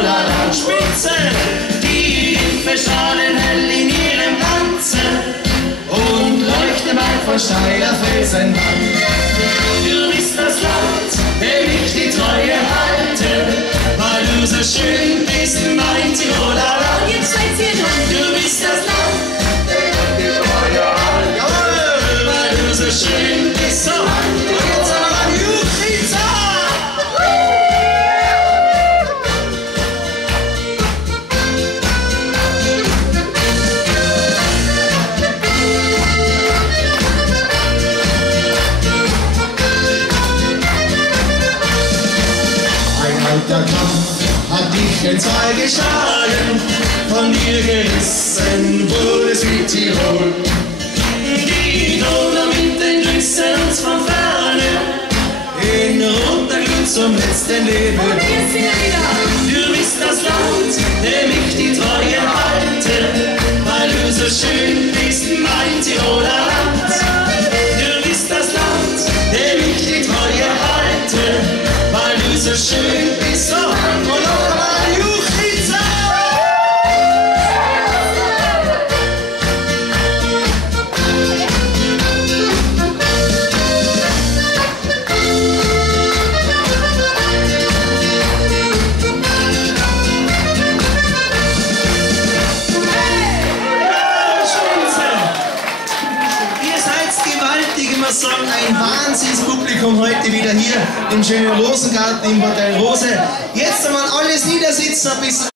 Tirolaner Spitze, die Gipfel strahlen hell in ihrem Glanze und leuchten weit von steiler Felsenwand. Du bist das Land, dem ich die Treue halte, weil du so schön bist, mein Tiroler Land. Jetzt seid ihr dran. Du bist das Land, dem ich die Treue halte, weil du so schön bist. So, und jetzt aber mal Juchriza! Der Kampf hat dich entzwei geschlagen, von dir gerissen wurde es wie Tirol. Die Donau mit den Grüßen uns von ferne, in roter Glut zum letzten Leben. Und jetzt singen wieder. Du bist das Land, dem ich die Treue halte, weil du so schön bist, mein Tiroler Land. Du bist das Land, dem ich die Treue halte, weil du so schön bist. So, und noch einmal Juchriza! Ich muss sagen, ein Wahnsinnspublikum heute wieder hier im schönen Rosengarten im Hotel Rose. Jetzt einmal alles niedersitzen, ein bisschen